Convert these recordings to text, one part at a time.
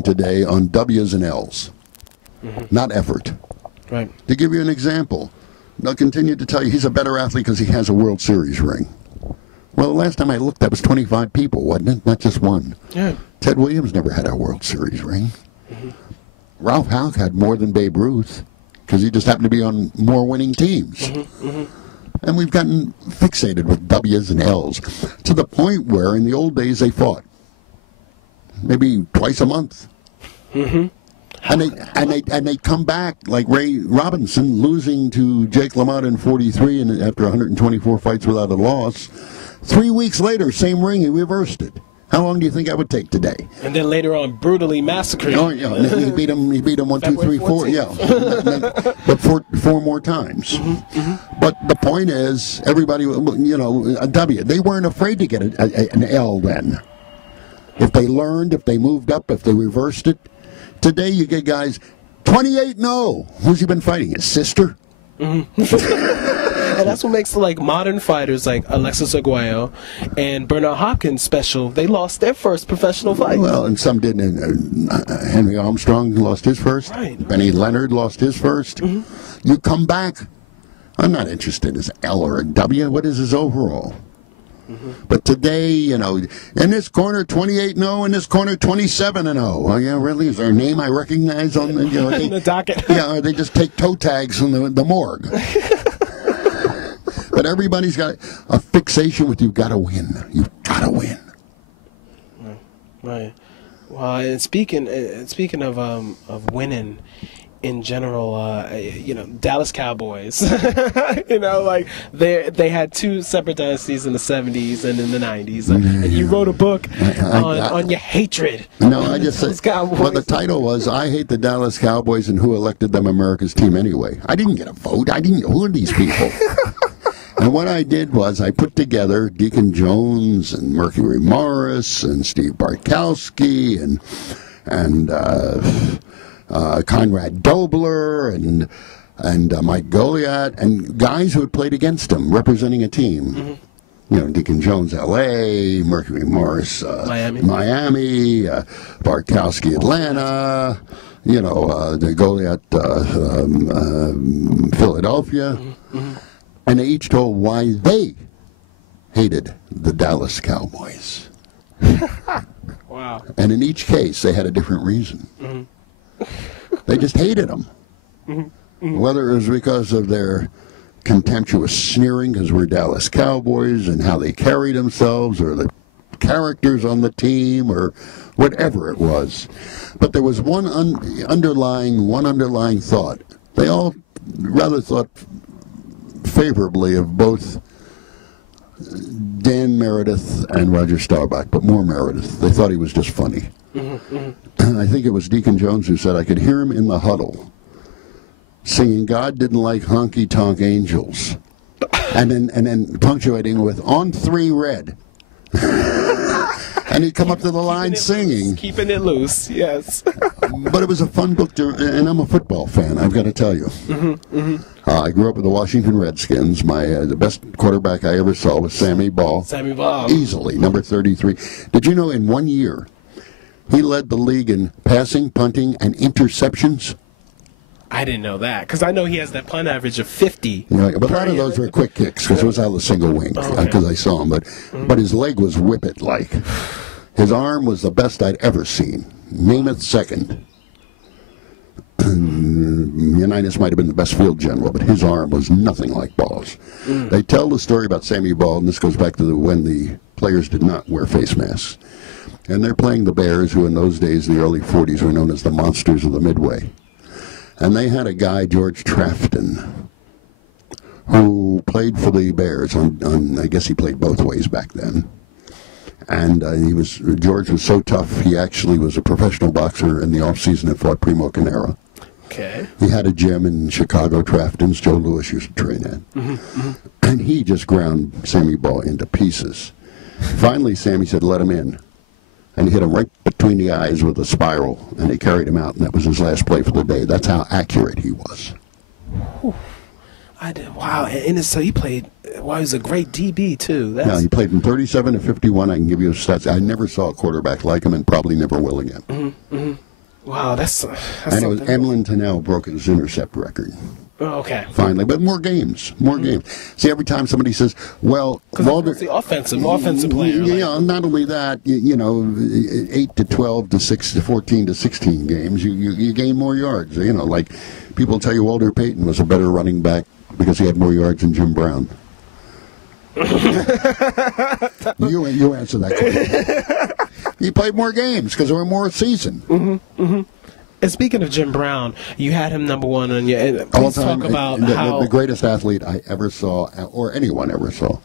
today on W's and L's, not effort. Right. To give you an example, they'll continue to tell you he's a better athlete because he has a World Series ring. Well, the last time I looked, that was 25 people, wasn't it? Not just one. Yeah. Ted Williams never had a World Series ring. Ralph Houck had more than Babe Ruth because he just happened to be on more winning teams. And we've gotten fixated with W's and L's to the point where in the old days they fought maybe twice a month. And they come back like Ray Robinson losing to Jake LaMotta in 43 and after 124 fights without a loss. 3 weeks later, same ring, he reversed it. How long do you think that would take today? And then later on, brutally massacred. Oh yeah, he beat him 1, 2, 3, 4. Yeah, but four more times. But the point is, everybody, you know, a W. They weren't afraid to get an L then. If they learned, if they moved up, if they reversed it. Today you get guys 28-0. Who's he been fighting? His sister? And that's what makes like modern fighters like Alexis Arguello and Bernard Hopkins special. They lost their first professional fight. Well, and some didn't. Henry Armstrong lost his first. Right. Benny Leonard lost his first. You come back. I'm not interested in his L or a W. What is his overall? But today, you know, in this corner 28-0, in this corner 27-0. Oh yeah, really? Is there a name I recognize on the, you know, the docket? Yeah, or they just take toe tags from the morgue. But everybody's got a fixation with you've got to win. You've got to win. Right. Well, and speaking of winning in general, you know, Dallas Cowboys. You know, like they had two separate dynasties in the 70s and in the 90s, and you wrote a book on your hatred. No, I just said. Cowboys. Well, the title was "I Hate the Dallas Cowboys and Who Elected Them America's Team Anyway." I didn't get a vote. I didn't know who are these people. And what I did was I put together Deacon Jones and Mercury Morris and Steve Bartkowski and Conrad Dobler and Mike Goliath and guys who had played against him, representing a team. You know, Deacon Jones, L.A., Mercury Morris, Miami, Bartkowski, Atlanta. You know, the Goliath, Philadelphia. And they each told why they hated the Dallas Cowboys. Wow. And in each case, they had a different reason. They just hated them. Whether it was because of their contemptuous sneering because we're Dallas Cowboys and how they carry themselves or the characters on the team or whatever it was. But there was one underlying thought. They all rather thought favorably of both Dan Meredith and Roger Staubach, but more Meredith. They thought he was just funny. I think it was Deacon Jones who said I could hear him in the huddle singing "God Didn't Like Honky Tonk Angels," and then punctuating with "On 3 Red." And he'd come up to the line singing. Keeping it loose, yes. But it was a fun book to, and I'm a football fan, I've got to tell you. I grew up with the Washington Redskins. The best quarterback I ever saw was Sammy Baugh. Sammy Baugh. Easily, number 33. Did you know in 1 year, he led the league in passing, punting, and interceptions? I didn't know that, because I know he has that punt average of 50. Yeah, but a lot of those were quick kicks, because it was out of the single wing, because I saw him. But his leg was whippet-like. His arm was the best I'd ever seen. Namath second. Unitas might have been the best field general, but his arm was nothing like Baugh's. They tell the story about Sammy Baugh, and this goes back to when the players did not wear face masks. And they're playing the Bears, who in those days, in the early 40s, were known as the Monsters of the Midway. And they had a guy, George Trafton, who played for the Bears. I guess he played both ways back then. And George was so tough, he actually was a professional boxer in the off-season and fought Primo Carnera. Okay. He had a gym in Chicago, Trafton's. Joe Louis used to train at. And he just ground Sammy Baugh into pieces. Finally, Sammy said, "Let him in." And he hit him right between the eyes with a spiral, and they carried him out, and that was his last play for the day. That's how accurate he was. I did. Wow, and so he played. Wow, he was a great DB too. Yeah, he played from 37 to 51. I can give you stats. I never saw a quarterback like him, and probably never will again. Wow, that's and it was Emlyn Tennell broke his intercept record. Oh, okay. Finally, but more games. See, every time somebody says, "Well, Walter," the offensive player. Yeah, not only that, 8 to 12 to 6 to 14 to 16 games, you gain more yards. Like people tell you, Walter Payton was a better running back because he had more yards than Jim Brown. You answer that question. He played more games because there were more season. And speaking of Jim Brown, you had him number one on your. Please talk about how the greatest athlete I ever saw, or anyone ever saw.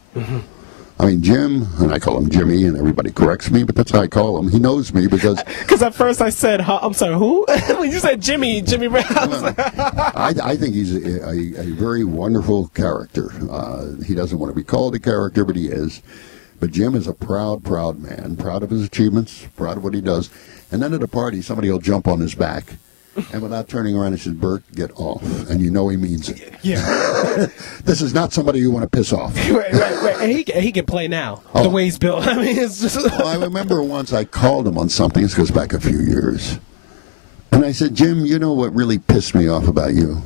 I mean, Jim, and I call him Jimmy, and everybody corrects me, but that's how I call him. He knows me because. Because at first I said, I'm sorry, who? When you said Jimmy Brown. I think he's a very wonderful character. He doesn't want to be called a character, but he is. But Jim is a proud man, proud of his achievements, proud of what he does. And then at a party, somebody will jump on his back, and without turning around, he says, "Bert, get off." And you know he means it. Yeah. This is not somebody you want to piss off. Right. And he can play now, the way he's built. I mean, it's just... Well, I remember once I called him on something. This goes back a few years. And I said, "Jim, you know what really pissed me off about you?"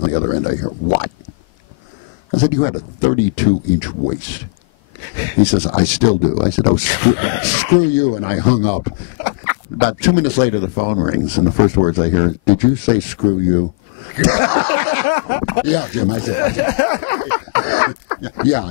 On the other end, I hear, "What?" I said, "You had a 32-inch waist." He says, "I still do." I said, "Oh, screw you," and I hung up. About 2 minutes later, the phone rings, and the first words I hear, "Did you say screw you?" Yeah, Jim, I said. Yeah.